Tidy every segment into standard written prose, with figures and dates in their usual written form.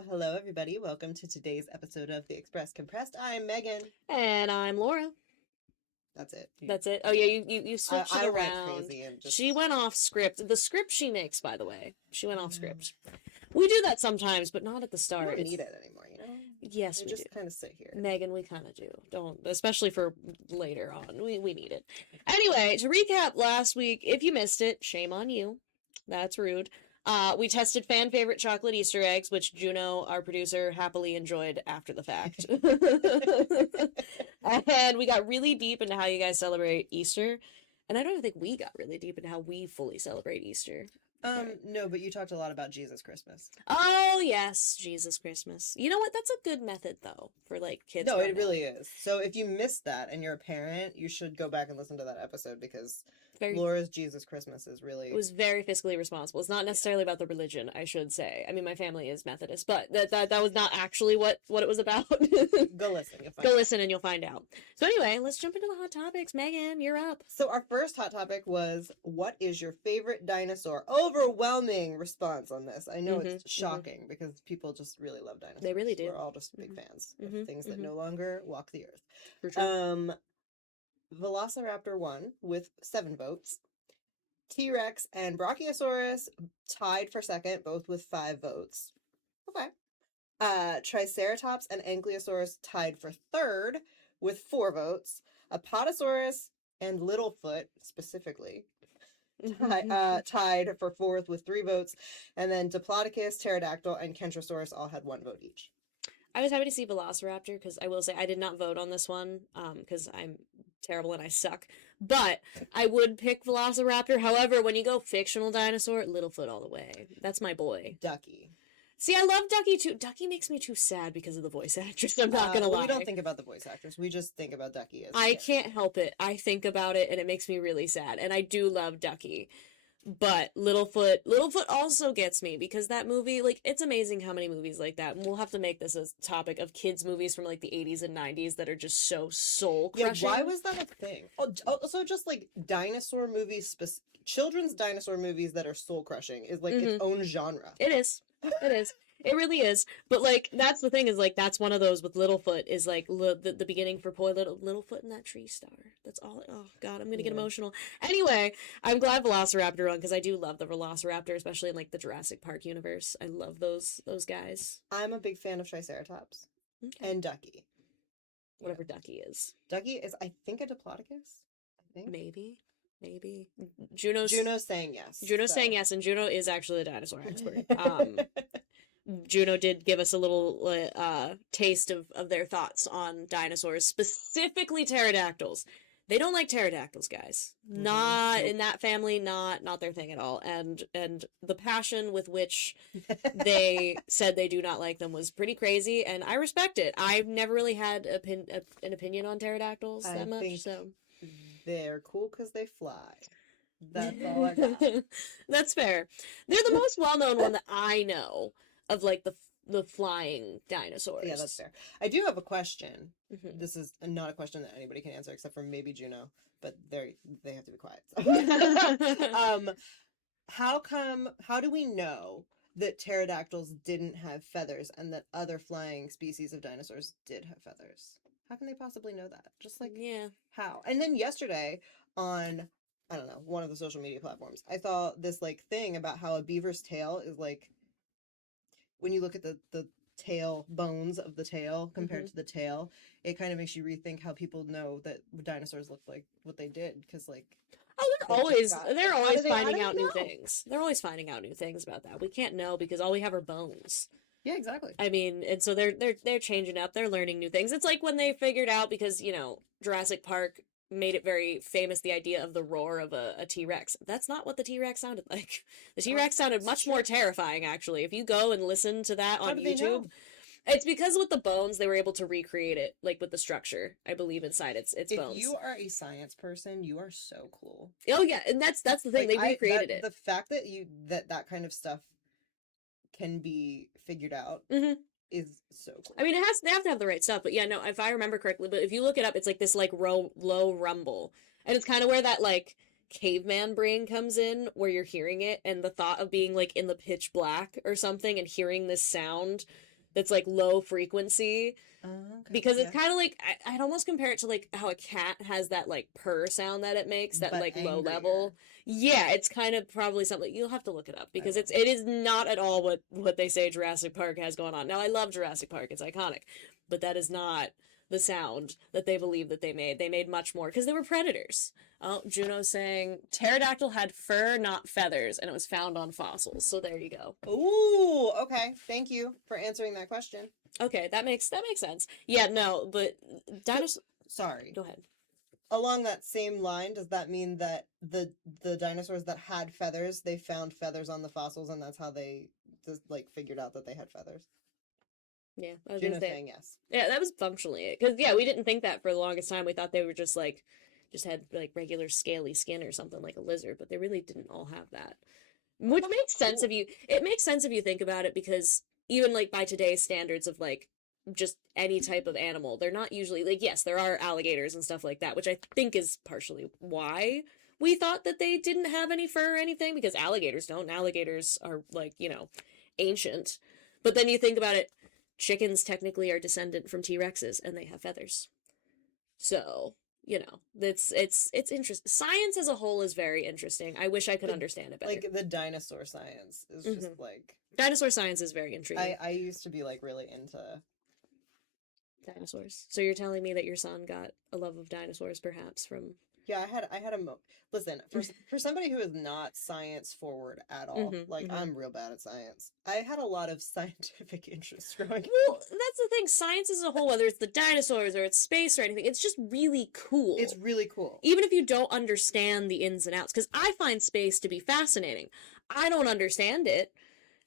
Well, hello, everybody. Welcome to today's episode of The Express Compressed. I'm Megan. And I'm Laura. That's it. That's it. Oh yeah, you switched it I went around. crazy and just... She went off script. The script she makes, by the way, she went off script. We do that sometimes, but not at the We start. don't need it anymore, you know? Yes, we just do. kind of sit here. Megan, we kind of do. Don't, especially for later on. We need it. Anyway, to recap last week, if you missed it, shame on you. That's rude. We tested fan favorite chocolate Easter eggs, which Juno, our producer, happily enjoyed after the fact. And we got really deep into how you guys celebrate Easter. And I don't even think we got really deep into how we fully celebrate Easter. No, but you talked a lot about Jesus Christmas. Oh, yes, Jesus Christmas. You know what? That's a good method, though, for, like, kids. No, it really is. So if you missed that and you're a parent, you should go back and listen to that episode because Laura's Jesus Christmas is really... It was very fiscally responsible. It's not necessarily about the religion, I should say. I mean, my family is Methodist, but that was not actually what it was about. Go listen. Listen and you'll find out. So anyway, let's jump into the hot topics. Megan, you're up. So our first hot topic was, what is your favorite dinosaur? Overwhelming response on this. I know it's shocking because people just really love dinosaurs. They really do. We're all just big fans of things that no longer walk the earth. For sure. Velociraptor won with 7 votes. T-Rex and Brachiosaurus tied for second, both with 5 votes. Okay. Triceratops and Ankylosaurus tied for third with 4 votes. Apatosaurus and Littlefoot, specifically, tied for fourth with 3 votes. And then Diplodocus, Pterodactyl, and Kentrosaurus all had 1 vote each. I was happy to see Velociraptor because I will say I did not vote on this one because I'm terrible and I suck. But I would pick Velociraptor. However, when you go fictional dinosaur, Littlefoot all the way. That's my boy. Ducky. See, I love Ducky too. Ducky makes me too sad because of the voice actress. I'm not gonna lie. We don't think about the voice actress. We just think about Ducky as I can't help it. I think about it and it makes me really sad. And I do love Ducky. But Littlefoot also gets me because that movie, like, it's amazing how many movies like that. And we'll have to make this a topic of kids' movies from, like, the 80s and 90s that are just so soul-crushing. Yeah, why was that a thing? Also, just, like, dinosaur movies, children's dinosaur movies that are soul-crushing is, like, its own genre. It is. It is. It really is. But, like, that's the thing is, like, that's one of those with Littlefoot is, like, the beginning for poor Littlefoot and that tree star. That's all. Oh, God, I'm going to get emotional. Anyway, I'm glad Velociraptor won because I do love the Velociraptor, especially in, like, the Jurassic Park universe. I love those guys. I'm a big fan of Triceratops. Okay. And Ducky. Whatever Ducky is. Ducky is, I think, a Diplodocus? I think. Maybe. Juno's saying yes. Juno's saying yes, and Juno is actually a dinosaur expert. Juno did give us a little taste of their thoughts on dinosaurs, specifically pterodactyls. They don't like pterodactyls, guys. Not in that family, not their thing at all. And the passion with which they said they do not like them was pretty crazy, and I respect it. I've never really had an opinion on pterodactyls that much, so... They're cool because they fly. That's all I got. That's fair. They're the most well-known one that I know of, like, the flying dinosaurs. Yeah, that's fair. I do have a question. This is not a question that anybody can answer except for maybe Juno, but they have to be quiet. So. How do we know that pterodactyls didn't have feathers and that other flying species of dinosaurs did have feathers? How can they possibly know that? Just like, how? And then yesterday on, I don't know, one of the social media platforms, I saw this, like, thing about how a beaver's tail is, like, when you look at the tail bones of the tail compared to the tail, it kind of makes you rethink how people know that dinosaurs looked like what they did, because, like... Oh, they're always finding out new things. They're always finding out new things about that. We can't know because all we have are bones. Yeah, exactly. I mean, and so they're changing up. They're learning new things. It's like when they figured out, because, you know, Jurassic Park made it very famous, the idea of the roar of a T-Rex. That's not what the T-Rex sounded like. The T-Rex sounded much more terrifying, actually. If you go and listen to that on YouTube, it's because with the bones, they were able to recreate it, like, with the structure, I believe, inside its bones. If you are a science person, you are so cool. Oh, yeah, and that's the thing. Like, they recreated it. The fact that that kind of stuff can be figured out is so cool. I mean, they have to have the right stuff, but yeah, no, if I remember correctly, but if you look it up, it's like this, like, low rumble, and it's kind of where that, like, caveman brain comes in, where you're hearing it, and the thought of being, like, in the pitch black or something and hearing this sound that's like low frequency. Okay, Because it's yeah. kind of like I'd almost compare it to like how a cat has that like purr sound that it makes, that But like low angrier. level. Yeah, it's kind of probably something you'll have to look it up, because will. it is not at all what they say Jurassic Park has going on. Now I love Jurassic Park, it's iconic, but that is not the sound that they believe that they made. They made much more because they were predators. Oh, Juno's saying pterodactyl had fur, not feathers, and it was found on fossils. So there you go. Ooh, okay. Thank you for answering that question. Okay, that makes sense. Yeah, no, but dinosaurs. Sorry. Go ahead. Along that same line, does that mean that the dinosaurs that had feathers, they found feathers on the fossils, and that's how they just like figured out that they had feathers? Yeah, I was gonna Juno's say. saying yes. Yeah, that was functionally it. Because yeah, we didn't think that for the longest time. We thought they were just like, just had like regular scaly skin or something like a lizard, but they really didn't all have that. Which makes sense if you. It makes sense if you think about it, because even like by today's standards of like just any type of animal, they're not usually like, yes, there are alligators and stuff like that, which I think is partially why we thought that they didn't have any fur or anything, because alligators don't. And alligators are like, ancient. But then you think about it, chickens technically are descendant from T-Rexes and they have feathers. So, it's interesting. Science as a whole is very interesting. I wish I could understand it better. Like the dinosaur science is just like dinosaur science is very intriguing. I used to be like really into dinosaurs. So you're telling me that your son got a love of dinosaurs perhaps from Yeah, I had a listen, for somebody who is not science forward at all, I'm real bad at science. I had a lot of scientific interest growing up. Well, that's the thing. Science as a whole, whether it's the dinosaurs or it's space or anything, it's just really cool. It's really cool. Even if you don't understand the ins and outs, because I find space to be fascinating. I don't understand it.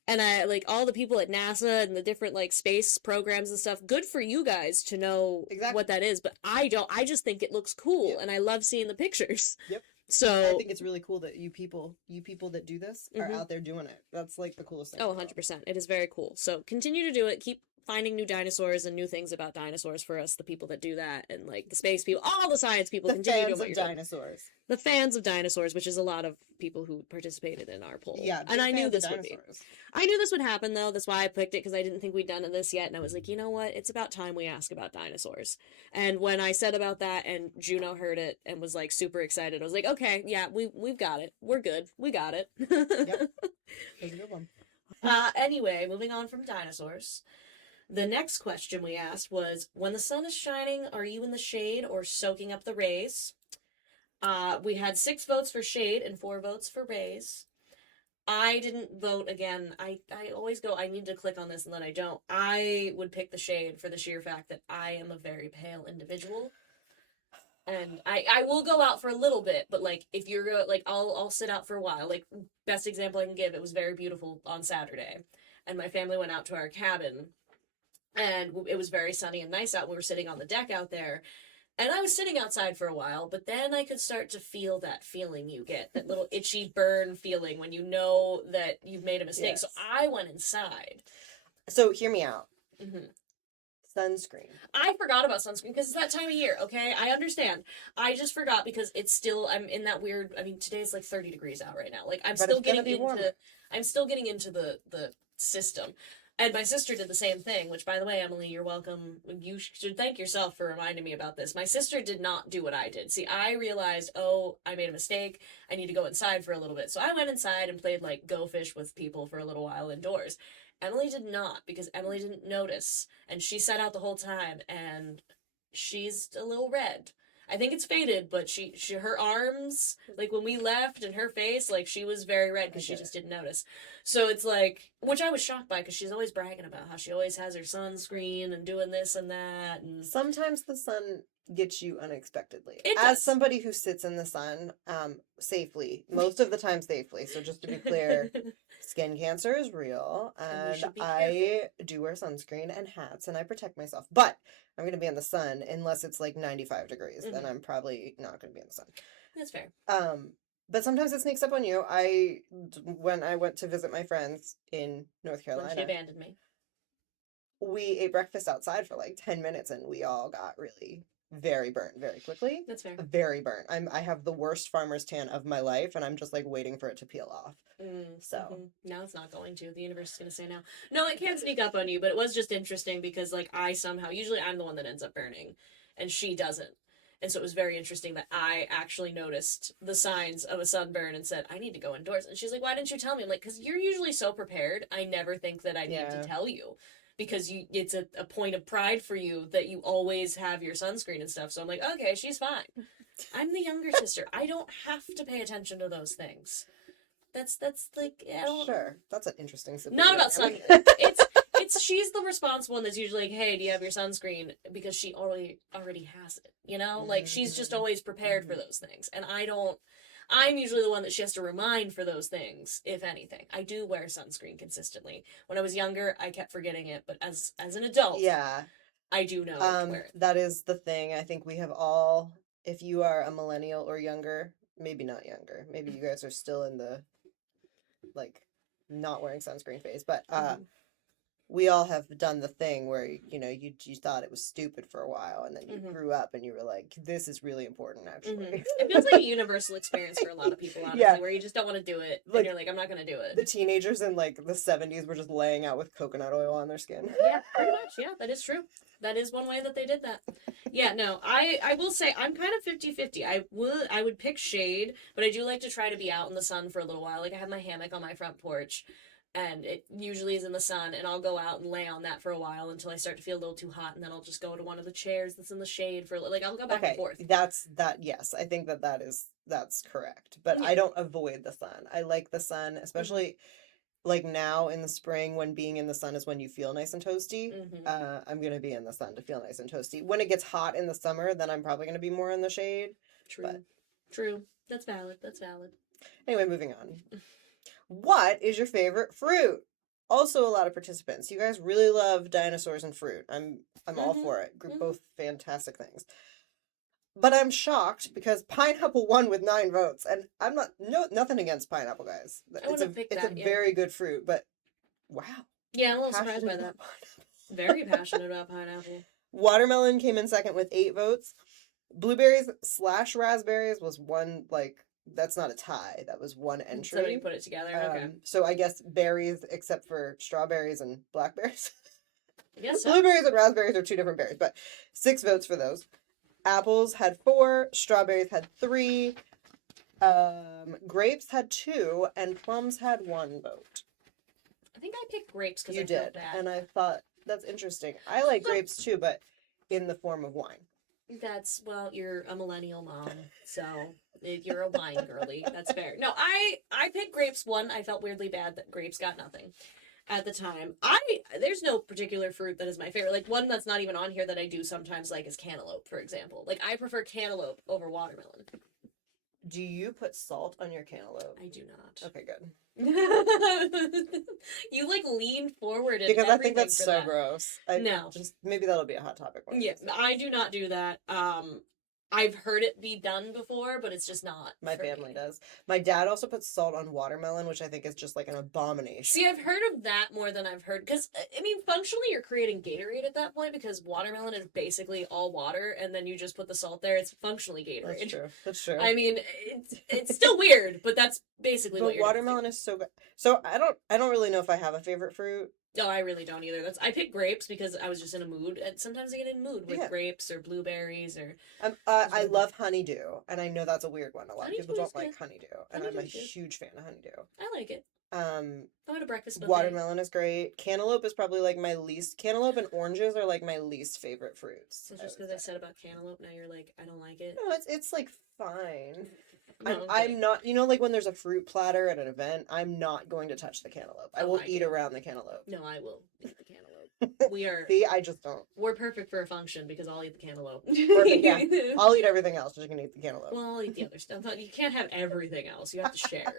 And I like all the people at NASA and the different like space programs and stuff. Good for you guys to know what that is, but I don't. I just think it looks cool, and I love seeing the pictures. Yep. So I think it's really cool that you people that do this are out there doing it. That's like the coolest thing. Oh, 100%. It is very cool. So continue to do it. Keep finding new dinosaurs and new things about dinosaurs for us, the people that do that, and like the space people, all the science people. The continue fans doing of dinosaurs. The fans of dinosaurs, which is a lot of people who participated in our poll. Yeah, and I knew this would be. I knew this would happen though. That's why I picked it, because I didn't think we'd done this yet, and I was like, you know what? It's about time we ask about dinosaurs. And when I said about that, and Juno heard it and was like super excited, I was like, okay, yeah, we've got it. We're good. We got it. Yep, that was a good one. Anyway, moving on from dinosaurs. The next question we asked was, when the sun is shining, are you in the shade or soaking up the rays? We had 6 votes for shade and 4 votes for rays. I didn't vote again. I always go, I need to click on this, and then I don't. I would pick the shade for the sheer fact that I am a very pale individual. And I will go out for a little bit, but like if you're like I'll sit out for a while. Like best example I can give, it was very beautiful on Saturday, and my family went out to our cabin, and it was very sunny and nice out. We were sitting on the deck out there, and I was sitting outside for a while, but then I could start to feel that feeling you get, that little itchy burn feeling when you know that you've made a mistake. Yes. So I went inside. So hear me out. Sunscreen. I forgot about sunscreen because it's that time of year, okay? I understand. I just forgot because it's still, I'm in that weird, I mean, today's like 30 degrees out right now. Like, I'm still getting into the system. And my sister did the same thing, which, by the way, Emily, you're welcome. You should thank yourself for reminding me about this. My sister did not do what I did. See, I realized, I made a mistake. I need to go inside for a little bit. So I went inside and played, like, Go Fish with people for a little while indoors. Emily did not, because Emily didn't notice. And she sat out the whole time, and she's a little red. I think it's faded, but she her arms, like when we left, and her face, like she was very red because she just didn't notice. So it's like, which I was shocked by, because she's always bragging about how she always has her sunscreen and doing this and that. And sometimes the sun gets you unexpectedly. It As does. somebody who sits in the sun safely, most of the time safely, so just to be clear, skin cancer is real, and I do wear sunscreen and hats, and I protect myself, but I'm going to be in the sun unless it's like 95 degrees. Then I'm probably not going to be in the sun. That's fair. But sometimes it sneaks up on you. When I went to visit my friends in North Carolina, when she abandoned me, we ate breakfast outside for like 10 minutes, and we all got really very burnt very quickly. That's fair. Very burnt. I have the worst farmer's tan of my life, and I'm just like waiting for it to peel off. So now it's not going to. The universe is gonna say no. No, it can't sneak up on you, but it was just interesting because like I somehow usually I'm the one that ends up burning, and she doesn't. And so it was very interesting that I actually noticed the signs of a sunburn and said, I need to go indoors. And she's like, why didn't you tell me? I'm like, because you're usually so prepared. I never think that I need to tell you. Because it's a point of pride for you that you always have your sunscreen and stuff. So I'm like, okay, she's fine. I'm the younger sister. I don't have to pay attention to those things. That's like, I don't... Sure. That's an interesting sibling. Not about sun. It's she's the responsible one that's usually like, hey, do you have your sunscreen? Because she already has it, you know? Like, she's just always prepared for those things. And I'm usually the one that she has to remind for those things, if anything. I do wear sunscreen consistently. When I was younger, I kept forgetting it, but as an adult, I do know to wear it. That is the thing. I think we have all, if you are a millennial or younger, maybe not younger, maybe you guys are still in the, like, not wearing sunscreen phase, but we all have done the thing where, you know, you thought it was stupid for a while, and then you grew up and you were like, this is really important, actually. It feels like a universal experience for a lot of people, honestly, where you just don't want to do it, and you're like, I'm not going to do it. The teenagers in, like, the 70s were just laying out with coconut oil on their skin. Yeah, pretty much, yeah, that is true. That is one way that they did that. Yeah, no, I will say, I'm kind of 50-50. I would pick shade, but I do like to try to be out in the sun for a little while. Like, I have my hammock on my front porch, and it usually is in the sun, and I'll go out and lay on that for a while until I start to feel a little too hot, and then I'll just go to one of the chairs that's in the shade for, like, I'll go back and forth. Yes, I think that's correct, but I don't avoid the sun. I like the sun, especially, like, now in the spring when being in the sun is when you feel nice and toasty. I'm going to be in the sun to feel nice and toasty. When it gets hot in the summer, then I'm probably going to be more in the shade. True. That's valid. Anyway, moving on. What is your favorite fruit? Also a lot of participants. You guys really love dinosaurs and fruit. I'm all for it. Both fantastic things. But I'm shocked because pineapple won with 9 votes, and I'm nothing against pineapple, guys. It's a very good fruit, but wow. Yeah, I'm a little surprised by that. Very passionate about pineapple. Watermelon came in second with 8 votes. Blueberries / raspberries was one, like, that's not a tie. That was one entry. Somebody put it together. Okay. So I guess berries, except for strawberries and blackberries. Yes. So. Blueberries and raspberries are 2 different berries, but 6 votes for those. Apples had 4. Strawberries had 3. Grapes had 2, and plums had 1 vote. I think I picked grapes because you did, and I thought that's interesting. I like grapes too, but in the form of wine. Well, you're a millennial mom, so you're a wine girly. That's fair. No, I picked grapes. One, I felt weirdly bad that grapes got nothing at the time. There's no particular fruit that is my favorite. Like, one that's not even on here that I do sometimes like is cantaloupe, for example. Like, I prefer cantaloupe over watermelon. Do you put salt on your cantaloupe? I do not. Okay, good. You like lean forward and because I think that's so gross. No, maybe that'll be a hot topic one. Yeah, I do not do that. I've heard it be done before, but it's just not. My family does. My dad also puts salt on watermelon, which I think is just like an abomination. See, I've heard of that more than I've heard, because, I mean, functionally you're creating Gatorade at that point, because watermelon is basically all water, and then you just put the salt there. It's functionally Gatorade. That's true. I mean, it's still weird, but that's basically what you're watermelon doing. Is so good. So I don't really know if I have a favorite fruit. No, I really don't either. I picked grapes because I was just in a mood, and sometimes I get in a mood with grapes or blueberries or. I love honeydew, and I know that's a weird one. A lot of people don't like honeydew, and I'm a huge fan of honeydew. I like it. I'm at a breakfast buffet. Watermelon is great. Cantaloupe is probably like my least. Cantaloupe and oranges are like my least favorite fruits. So just because I said about cantaloupe, now you're like, I don't like it. No, it's like fine. No, I'm not, like when there's a fruit platter at an event, I'm not going to touch the cantaloupe. I will eat around the cantaloupe. No, I will eat the cantaloupe. We are. See, I just don't. We're perfect for a function because I'll eat the cantaloupe. Perfect, yeah. I'll eat everything else, just you can eat the cantaloupe. Well, I'll eat the other stuff. You can't have everything else. You have to share.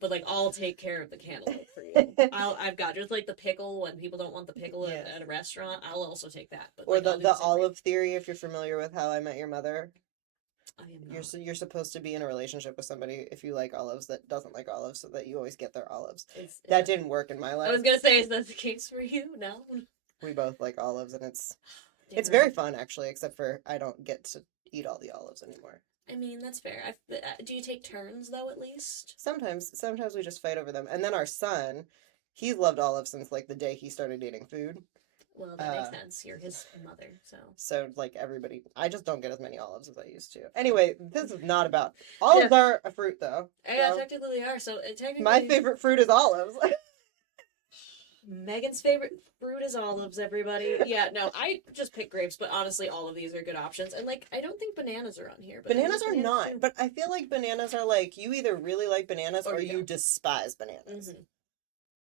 But, like, I'll take care of the cantaloupe for you. I've got just like the pickle when people don't want the pickle at a restaurant. I'll also take that. But, or the olive theory, if you're familiar with How I Met Your Mother. I am not. You're supposed to be in a relationship with somebody if you like olives that doesn't like olives, so that you always get their olives. That didn't work in my life. I was gonna say, is that the case for you? No. We both like olives, and it's It's very fun, actually, except for I don't get to eat all the olives anymore. I mean, that's fair. Do you take turns, though, at least? Sometimes we just fight over them. And then our son, he's loved olives since, like, the day he started eating food. Well, that makes sense. You're his mother, so. So, like, everybody, I just don't get as many olives as I used to. Anyway, this is not about, olives are a fruit, though. Yeah, technically they are, so technically. My favorite fruit is olives. Megan's favorite fruit is olives, everybody. Yeah, no, I just pick grapes, but honestly, all of these are good options. And, like, I don't think bananas are on here. But bananas are not, too. But I feel like bananas are, like, you either really like bananas or you despise bananas. Mm-hmm.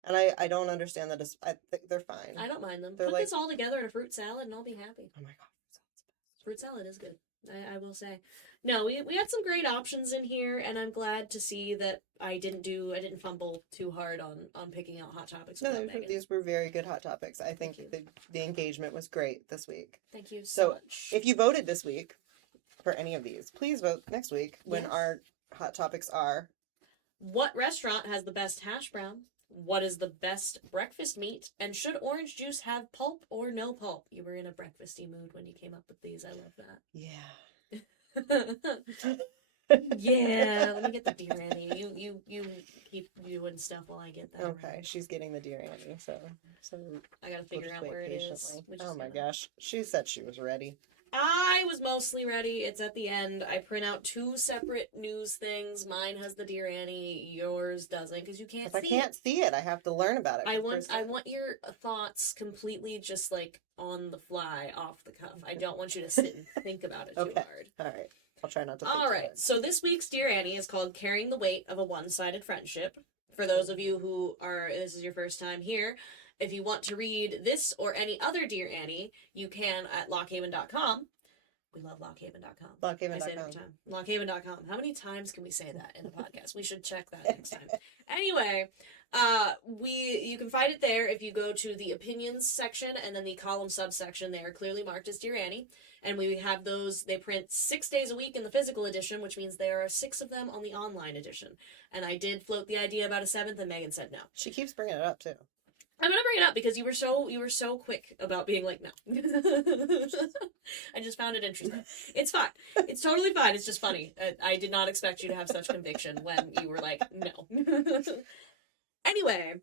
And I don't understand that. I think they're fine. I don't mind them. Put this all together in a fruit salad and I'll be happy. Oh my god. Fruit salad is good. I will say. No, we had some great options in here, and I'm glad to see that I didn't fumble too hard on picking out hot topics. No, these were very good hot topics. I think the engagement was great this week. Thank you so much. If you voted this week for any of these, please vote next week when our hot topics are: what restaurant has the best hash brown? What is the best breakfast meat? And should orange juice have pulp or no pulp? You were in a breakfasty mood when you came up with these. I love that. Yeah. Yeah. Let me get the deer Annie. You keep doing stuff while I get that. Okay, she's getting the deer Annie, so I gotta figure out where it is. Oh my gosh, she said she was ready. I was mostly ready. It's at the end. I print out 2 separate news things. Mine has the Dear Annie. Yours doesn't because you can't see it. I can't see it. I have to learn about it. I want your thoughts completely just like on the fly, off the cuff. I don't want you to sit and think about it too hard. All right. I'll try not to think All right. So this week's Dear Annie is called Carrying the Weight of a One-Sided Friendship. For those of you who this is your first time here, if you want to read this or any other Dear Annie, you can at lockhaven.com. We love lockhaven.com. Lockhaven.com. I say it every time. Lockhaven.com. How many times can we say that in a podcast? We should check that next time. Anyway, you can find it there if you go to the opinions section and then the column subsection. They are clearly marked as Dear Annie. And we have those, they print 6 days a week in the physical edition, which means there are 6 of them on the online edition. And I did float the idea about a 7th, and Megan said no. She keeps bringing it up, too. I'm gonna bring it up because you were so quick about being like, no. I just found it interesting. It's fine. It's totally fine. It's just funny. I did not expect you to have such conviction when you were like, no. Anyway,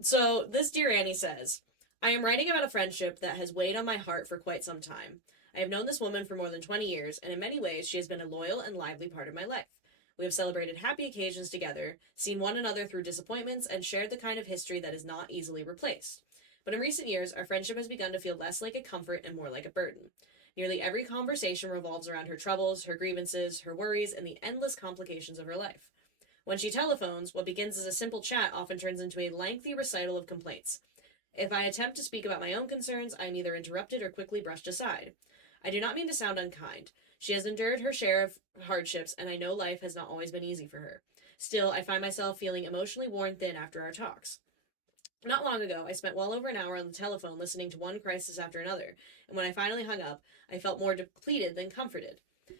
so this Dear Annie says, I am writing about a friendship that has weighed on my heart for quite some time. I have known this woman for more than 20 years, and in many ways she has been a loyal and lively part of my life. We have celebrated happy occasions together, seen one another through disappointments, and shared the kind of history that is not easily replaced. But in recent years, our friendship has begun to feel less like a comfort and more like a burden. Nearly every conversation revolves around her troubles, her grievances, her worries, and the endless complications of her life. When she telephones, what begins as a simple chat often turns into a lengthy recital of complaints. If I attempt to speak about my own concerns, I am either interrupted or quickly brushed aside. I do not mean to sound unkind. She has endured her share of hardships, and I know life has not always been easy for her. Still, I find myself feeling emotionally worn thin after our talks. Not long ago, I spent well over an hour on the telephone listening to one crisis after another, and when I finally hung up, I felt more depleted than comforted.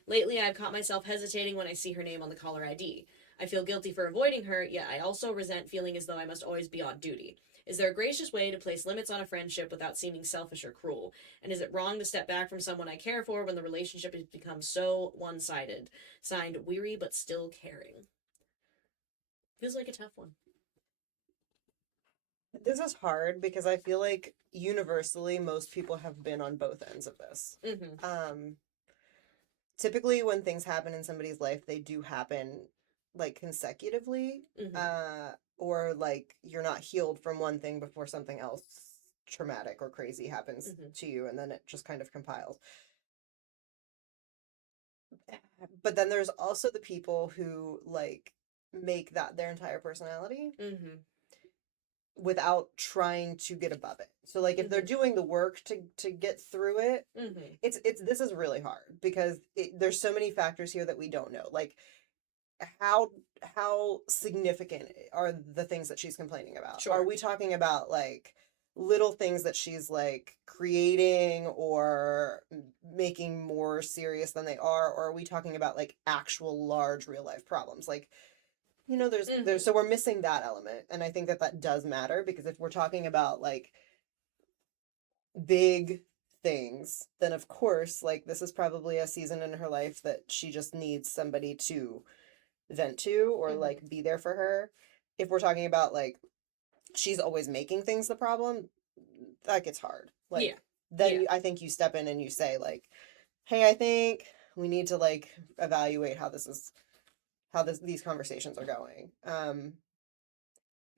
Lately, I have caught myself hesitating when I see her name on the caller ID. I feel guilty for avoiding her, yet I also resent feeling as though I must always be on duty. Is there a gracious way to place limits on a friendship without seeming selfish or cruel? And is it wrong to step back from someone I care for when the relationship has become so one-sided? Signed, weary but still caring. Feels like a tough one. This is hard because I feel like universally most people have been on both ends of this. Mm-hmm. Typically when things happen in somebody's life, they do happen like consecutively. Mm-hmm. Or like you're not healed from one thing before something else traumatic or crazy happens mm-hmm. to you, and then it just kind of compiles. But then there's also the people who like make that their entire personality mm-hmm. without trying to get above it. So like if mm-hmm. they're doing the work to get through it, mm-hmm. it's this is really hard because there's so many factors here that we don't know. Like how significant are the things that she's complaining about? Sure. Are we talking about like little things that she's like creating or making more serious than they are, or are we talking about like actual large real life problems? Like, you know, there's so we're missing that element, and I think that does matter because if we're talking about like big things, then of course, like, this is probably a season in her life that she just needs somebody to vent to or like be there for her. If we're talking about like she's always making things the problem, that gets hard. Like, Yeah. then I think you step in and you say like, hey, I think we need to like evaluate how these conversations are going.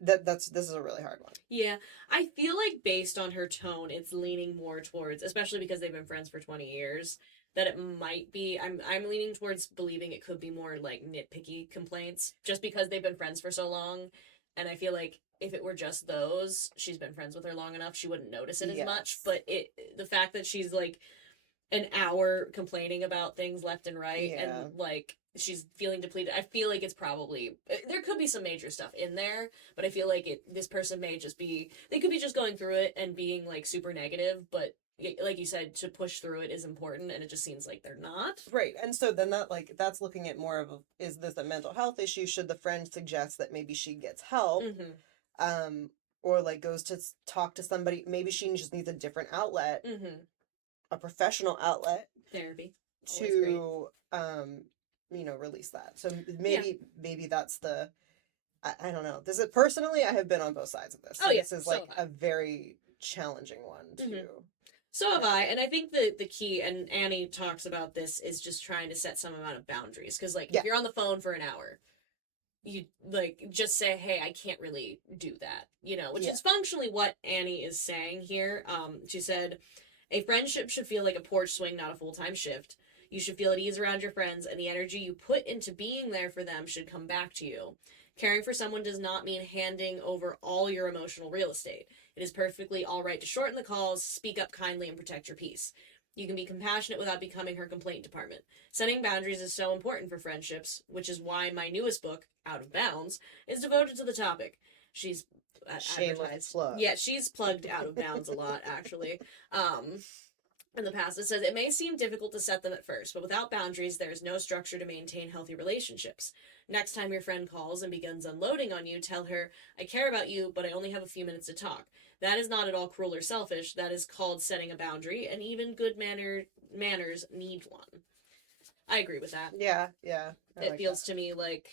This is a really hard one. Yeah, I feel like based on her tone, it's leaning more towards, especially because they've been friends for 20 years, that it might be. I'm leaning towards believing it could be more like nitpicky complaints, just because they've been friends for so long, and I feel like if it were just those, she's been friends with her long enough, she wouldn't notice it as much. But the fact that she's like an hour complaining about things left and right, and like she's feeling depleted, I feel like it's probably, there could be some major stuff in there, but I feel like this person may just be, they could be just going through it and being like super negative, but like you said, to push through it is important, and it just seems like they're not. Right. And so then that's looking at more of is this a mental health issue? Should the friend suggest that maybe she gets help? Or like goes to talk to somebody, maybe she just needs a different outlet, a professional outlet, therapy, to release that. So maybe that's the, I don't know. This is personally, I have been on both sides of this. So this is like a very challenging one too. So have I, and I think the key, and Annie talks about this, is just trying to set some amount of boundaries. Because, like, if you're on the phone for an hour, you, like, just say, hey, I can't really do that, which is functionally what Annie is saying here. She said, a friendship should feel like a porch swing, not a full-time shift. You should feel at ease around your friends, and the energy you put into being there for them should come back to you. Caring for someone does not mean handing over all your emotional real estate. It is perfectly all right to shorten the calls, speak up kindly, and protect your peace. You can be compassionate without becoming her complaint department. Setting boundaries is so important for friendships, which is why my newest book, Out of Bounds, is devoted to the topic. She's shameless plug. Yeah, she's plugged Out of Bounds a lot, actually. In the past, it says, it may seem difficult to set them at first, but without boundaries, there is no structure to maintain healthy relationships. Next time your friend calls and begins unloading on you, tell her, I care about you, but I only have a few minutes to talk. That is not at all cruel or selfish. That is called setting a boundary, and even good manners need one. I agree with that. Yeah. It feels to me like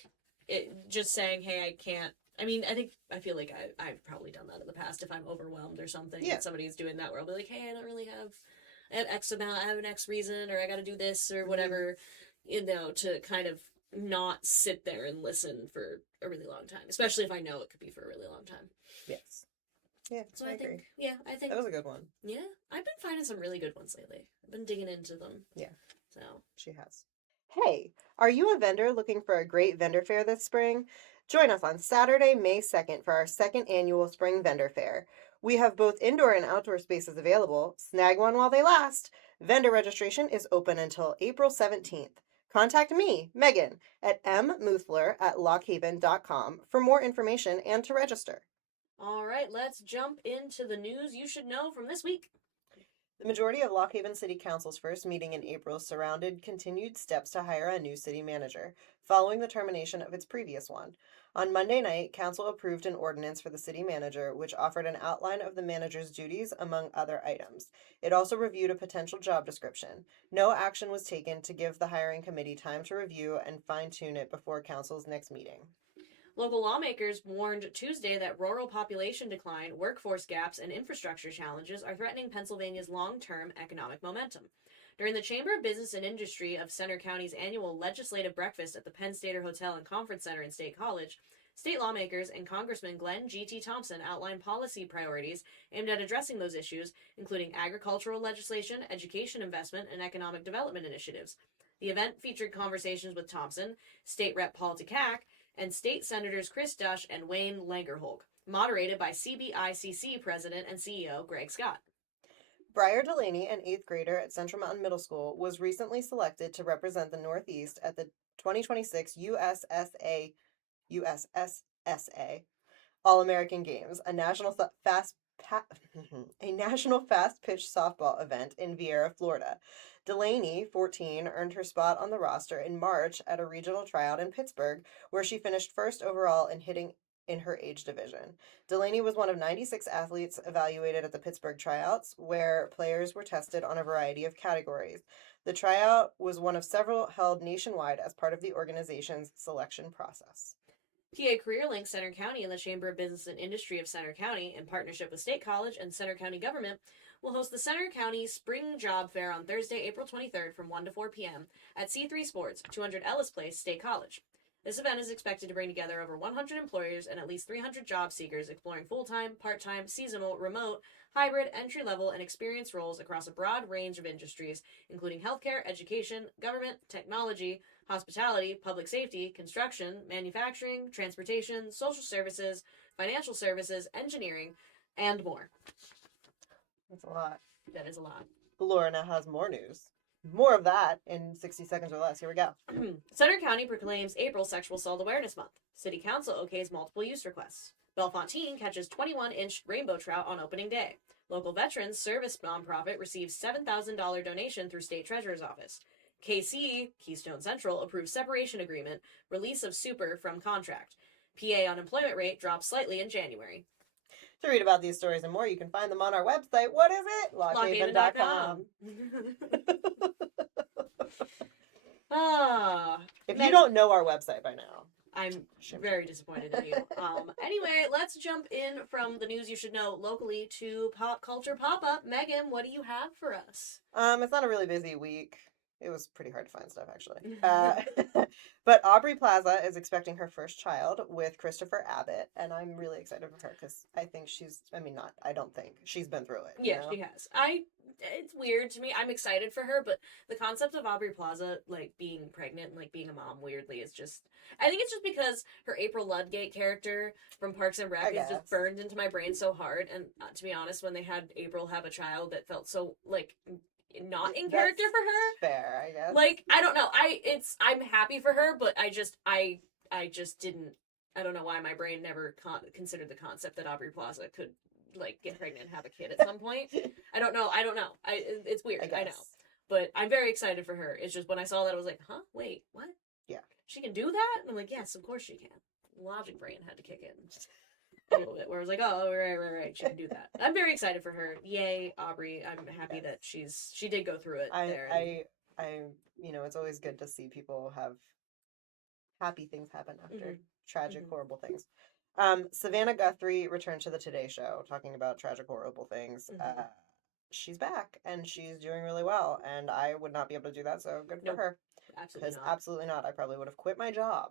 just saying, hey, I can't. I mean, I feel like I've probably done that in the past if I'm overwhelmed or something. Yeah. And somebody's doing that where I'll be like, hey, I don't really have X amount, I have an X reason, or I got to do this or whatever, to kind of not sit there and listen for a really long time, especially if I know it could be for a really long time. Yes. Yeah, so I think, I think that was a good one. Yeah, I've been finding some really good ones lately. I've been digging into them. Yeah. So. She has. Hey, are you a vendor looking for a great vendor fair this spring? Join us on Saturday, May 2nd for our second annual Spring Vendor Fair. We have both indoor and outdoor spaces available. Snag one while they last. Vendor registration is open until April 17th. Contact me, Megan, at mmuthler@lockhaven.com for more information and to register. All right, let's jump into the news you should know from this week. The majority of Lock Haven City Council's first meeting in April surrounded continued steps to hire a new city manager, following the termination of its previous one. On Monday night, Council approved an ordinance for the city manager, which offered an outline of the manager's duties, among other items. It also reviewed a potential job description. No action was taken to give the hiring committee time to review and fine-tune it before Council's next meeting. Local lawmakers warned Tuesday that rural population decline, workforce gaps, and infrastructure challenges are threatening Pennsylvania's long-term economic momentum. During the Chamber of Business and Industry of Center County's annual legislative breakfast at the Penn Stater Hotel and Conference Center in State College, state lawmakers and Congressman Glenn G.T. Thompson outlined policy priorities aimed at addressing those issues, including agricultural legislation, education investment, and economic development initiatives. The event featured conversations with Thompson, State Rep. Paul DeCack, and State Senators Chris Dush and Wayne Langerholk, moderated by CBICC President and CEO Greg Scott. Briar Delaney, an 8th grader at Central Mountain Middle School, was recently selected to represent the Northeast at the 2026 USSSA All-American Games, a national fast-pitch softball event in Viera, Florida. Delaney, 14, earned her spot on the roster in March at a regional tryout in Pittsburgh, where she finished first overall in hitting in her age division. Delaney was one of 96 athletes evaluated at the Pittsburgh tryouts, where players were tested on a variety of categories. The tryout was one of several held nationwide as part of the organization's selection process. PA CareerLink Center County and the Chamber of Business and Industry of Center County, in partnership with State College and Center County government, will host the Center County Spring Job Fair on Thursday, April 23rd from 1 to 4 p.m. at C3 Sports, 200 Ellis Place, State College. This event is expected to bring together over 100 employers and at least 300 job seekers exploring full-time, part-time, seasonal, remote, hybrid, entry-level, and experienced roles across a broad range of industries, including healthcare, education, government, technology, hospitality, public safety, construction, manufacturing, transportation, social services, financial services, engineering, and more. That's a lot. That is a lot. Laura now has more news. More of that in 60 seconds or less. Here we go. Center County proclaims April Sexual Assault Awareness Month. City Council okays multiple use requests. Bellefontaine catches 21-inch rainbow trout on opening day. Local Veterans Service nonprofit receives $7,000 donation through State Treasurer's Office. KC, Keystone Central, approves separation agreement, release of super from contract. PA unemployment rate drops slightly in January. To read about these stories and more, you can find them on our website. What is it? Lockhaven.com. If you don't know our website by now, I'm very disappointed in you. Anyway, let's jump in from the news you should know locally to pop culture pop-up. Megan, what do you have for us? It's not a really busy week. It was pretty hard to find stuff, actually. But Aubrey Plaza is expecting her first child with Christopher Abbott, and I'm really excited for her because I think I don't think she's been through it. Yeah, she has. It's weird to me. I'm excited for her, but the concept of Aubrey Plaza, like, being pregnant and, like, being a mom weirdly is just... I think it's just because her April Ludgate character from Parks and Rec is just burned into my brain so hard, and to be honest, when they had April have a child that felt so, like... not in character for her. Fair, I guess. Like, I don't know. I'm happy for her, but I just didn't. I don't know why my brain never considered the concept that Aubrey Plaza could, like, get pregnant and have a kid at some point. I don't know. It's weird. I know, but I'm very excited for her. It's just when I saw that, I was like, huh, wait, what? Yeah, she can do that, and I'm like, yes, of course she can. Logic brain had to kick in. A little bit where I was like, oh, right, she can do that. I'm very excited for her. Yay, Aubrey. I'm happy that she did go through it there. It's always good to see people have happy things happen after tragic, horrible things. Savannah Guthrie returned to the Today Show talking about tragic, horrible things. She's back and she's doing really well, and I would not be able to do that, so good for her. Absolutely not. I probably would have quit my job.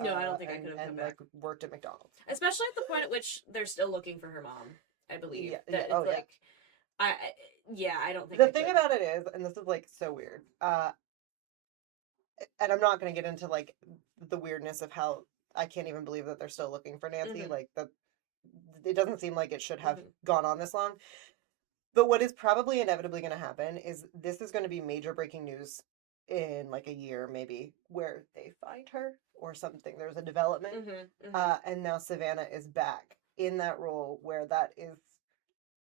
No, I don't think I could have come back. Like, worked at McDonald's. Especially at the point at which they're still looking for her mom, I believe. I don't think the thing about it is, and this is, like, so weird, and I'm not going to get into, like, the weirdness of how I can't even believe that they're still looking for Nancy. Like, it doesn't seem like it should have gone on this long. But what is probably inevitably going to happen is this is going to be major breaking news in, like, a year, maybe, where they find her or something. There's a development. And now Savannah is back in that role where that is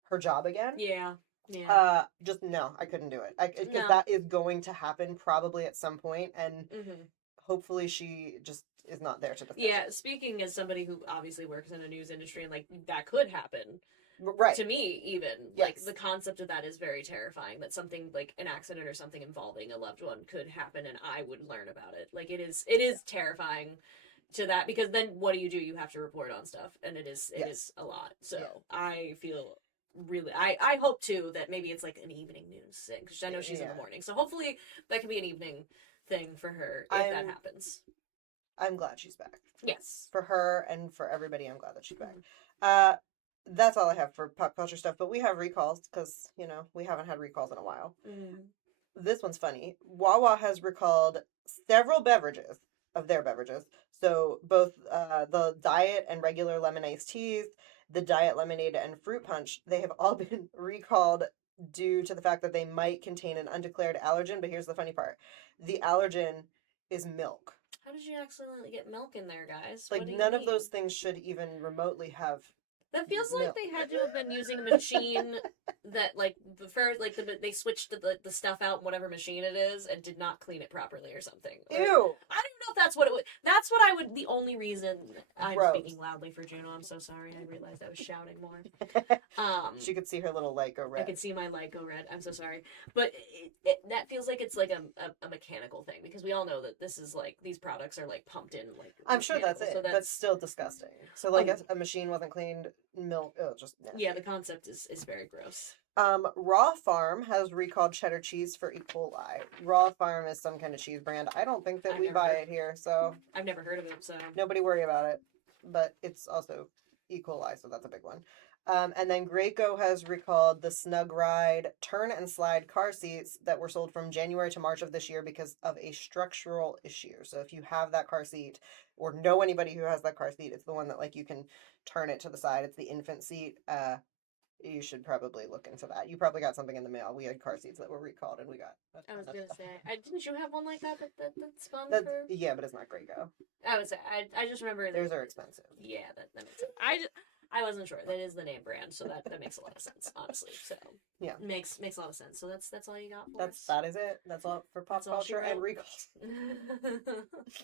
her job again. Yeah. No, I couldn't do it. Because that is going to happen probably at some point, and hopefully she just is not there to defend. Yeah, speaking as somebody who obviously works in a news industry, and, like, that could happen. Right. To me, even. Yes. Like, the concept of that is very terrifying, that something, like, an accident or something involving a loved one could happen, and I would learn about it. Like, it is terrifying to that, because then what do? You have to report on stuff, and it is a lot. So, I feel really, I hope, too, that maybe it's, like, an evening news thing, because I know she's in the morning. So, hopefully, that can be an evening thing for her, if that happens. I'm glad she's back. Yes. For her and for everybody, I'm glad that she's back. That's all I have for pop culture stuff, but we have recalls because, we haven't had recalls in a while. This one's funny. Wawa has recalled several beverages of their beverages. So both the diet and regular lemon iced teas, the diet lemonade and fruit punch, they have all been recalled due to the fact that they might contain an undeclared allergen. But here's the funny part. The allergen is milk. How did you accidentally get milk in there, guys? Like, none of those things should even remotely have... That feels like they had to have been using a machine that, like, they switched the stuff out in whatever machine it is and did not clean it properly or something. Ew! I don't know if that's what it would. That's what I would. The only reason I'm Gross. speaking loudly for Juno. I'm so sorry. I realized I was shouting more. She could see her little light go red. I could see my light go red. I'm so sorry, but that feels like it's like a mechanical thing, because we all know that this is like, these products are like pumped in like. I'm sure that's it. So that's still disgusting. So like a machine wasn't cleaned, milk. Oh, just nasty. Yeah, the concept is very gross. Raw Farm has recalled cheddar cheese for E. coli. Raw Farm is some kind of cheese brand. I don't think that we buy it here, so I've never heard of it, so nobody worry about it. But it's also E. coli, so that's a big one. And then Graco has recalled the Snug Ride turn and slide car seats that were sold from January to March of this year because of a structural issue. So if you have that car seat or know anybody who has that car seat, it's the one that like you can turn it to the side. It's the infant seat. You should probably look into that. You probably got something in the mail. We had car seats that were recalled, and we got. I was gonna say, didn't you have one like that's fun? Yeah, but it's not Graco. I would say, I just remember theirs are expensive. Yeah, that makes sense. I wasn't sure. That is the name brand, so that makes a lot of sense, honestly. So yeah, makes a lot of sense. So that's all you got for us? That is it. That's all for pop culture and recalls. All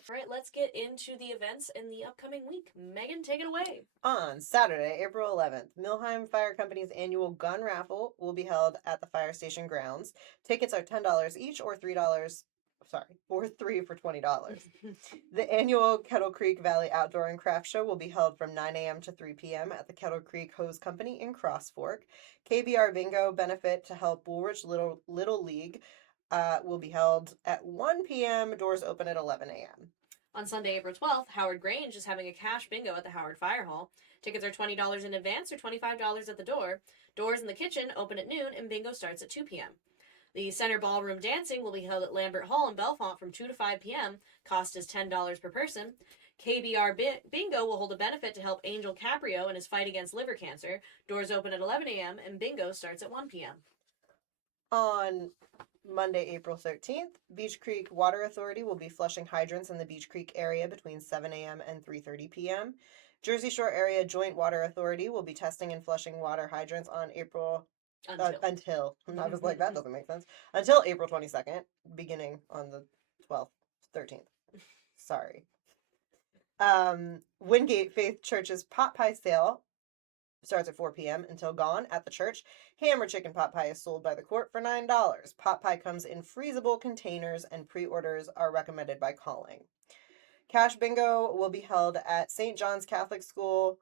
right, let's get into the events in the upcoming week. Megan, take it away. On Saturday, April 11th, Milheim Fire Company's annual gun raffle will be held at the fire station grounds. Tickets are $10 each or $3. Or 3 for $20. The annual Kettle Creek Valley Outdoor and Craft Show will be held from 9 a.m. to 3 p.m. at the Kettle Creek Hose Company in Cross Fork. KBR Bingo benefit to help Woolwich Little League will be held at 1 p.m. Doors open at 11 a.m. On Sunday, April 12th, Howard Grange is having a cash bingo at the Howard Fire Hall. Tickets are $20 in advance or $25 at the door. Doors in the kitchen open at noon, and bingo starts at 2 p.m. The center ballroom dancing will be held at Lambert Hall in Bellefonte from 2 to 5 p.m. Cost is $10 per person. KBR Bingo will hold a benefit to help Angel Caprio in his fight against liver cancer. Doors open at 11 a.m. and bingo starts at 1 p.m. On Monday, April 13th, Beach Creek Water Authority will be flushing hydrants in the Beach Creek area between 7 a.m. and 3:30 p.m. Jersey Shore Area Joint Water Authority will be testing and flushing water hydrants on until I was like, that doesn't make sense. Until April 22nd, beginning on the 12th, 13th. Sorry. Wingate Faith Church's pot pie sale starts at 4 p.m. until gone at the church. Hammer chicken pot pie is sold by the court for $9. Pot pie comes in freezable containers and pre-orders are recommended by calling. Cash bingo will be held at St. John's Catholic School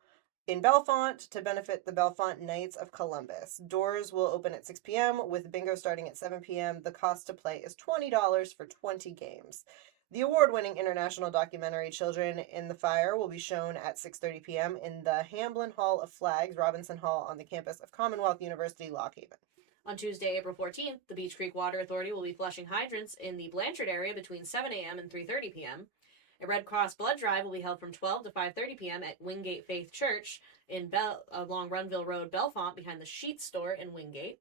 in Bellefonte to benefit the Bellefonte Knights of Columbus. Doors will open at 6 p.m. with bingo starting at 7 p.m. The cost to play is $20 for 20 games. The award-winning international documentary Children in the Fire will be shown at 6:30 p.m. in the Hamblin Hall of Flags, Robinson Hall, on the campus of Commonwealth University, Lock Haven. On Tuesday, April 14th, the Beach Creek Water Authority will be flushing hydrants in the Blanchard area between 7 a.m. and 3:30 p.m. A Red Cross blood drive will be held from 12 to 5:30 p.m. at Wingate Faith Church along Runville Road, Bellefonte, behind the Sheet Store in Wingate.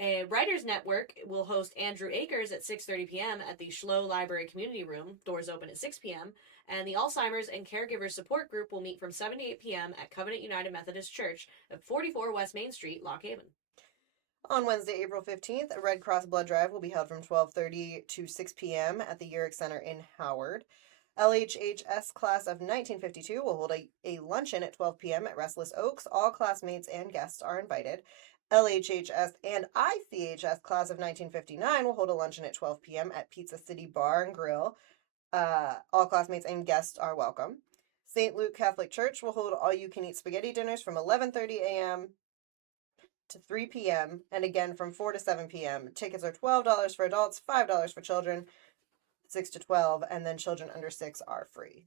A Writers Network will host Andrew Akers at 6:30 p.m. at the Schlow Library Community Room. Doors open at 6 p.m. And the Alzheimer's and Caregivers Support Group will meet from 7 to 8 p.m. at Covenant United Methodist Church at 44 West Main Street, Lock Haven. On Wednesday, April 15th, a Red Cross blood drive will be held from 12:30 to 6 p.m. at the Urick Center in Howard. LHHS class of 1952 will hold a luncheon at 12 p.m. at Restless Oaks. All classmates and guests are invited. LHHS and ICHS class of 1959 will hold a luncheon at 12 p.m. at Pizza City Bar and Grill. All classmates and guests are welcome. St. Luke Catholic Church will hold all-you-can-eat spaghetti dinners from 11:30 a.m. to 3 p.m. and again from 4 to 7 p.m. Tickets are $12 for adults, $5 for children, 6 to 12, and then children under 6 are free.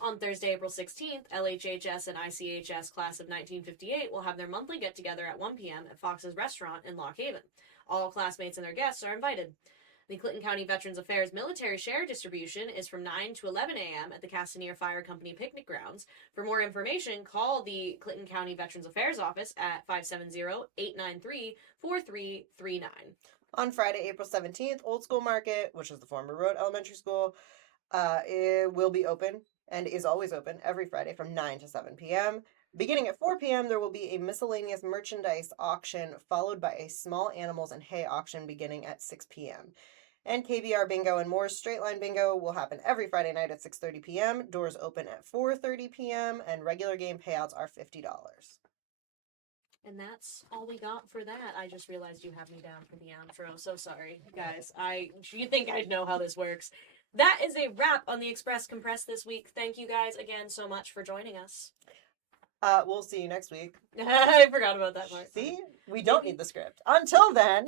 On Thursday, April 16th, LHHS and ICHS class of 1958 will have their monthly get-together at 1 p.m. at Fox's Restaurant in Lock Haven. All classmates and their guests are invited. The Clinton County Veterans Affairs Military Share Distribution is from 9 to 11 a.m. at the Castaneer Fire Company Picnic Grounds. For more information, call the Clinton County Veterans Affairs Office at 570-893-4339. On Friday, April 17th, Old School Market, which is the former Road Elementary School, it will be open and is always open every Friday from 9 to 7 p.m. Beginning at 4 p.m., there will be a miscellaneous merchandise auction followed by a small animals and hay auction beginning at 6 p.m. And KBR Bingo and Moore's Straight Line Bingo will happen every Friday night at 6:30 p.m. Doors open at 4:30 p.m. and regular game payouts are $50. And that's all we got for that. I just realized you have me down for the outro. So sorry, guys. You think I'd know how this works. That is a wrap on the Express Compress this week. Thank you guys again so much for joining us. We'll see you next week. I forgot about that part. See? We don't need the script. Until then...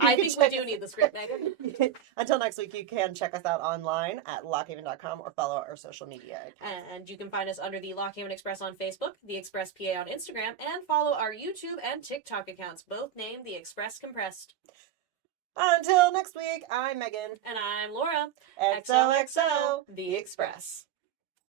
I think we do need the script, Megan. Until next week, you can check us out online at lockhaven.com or follow our social media accounts. And you can find us under the Lockhaven Express on Facebook, the Express PA on Instagram, and follow our YouTube and TikTok accounts, both named the Express Compressed. Until next week, I'm Megan. And I'm Laura. XOXO, The Express.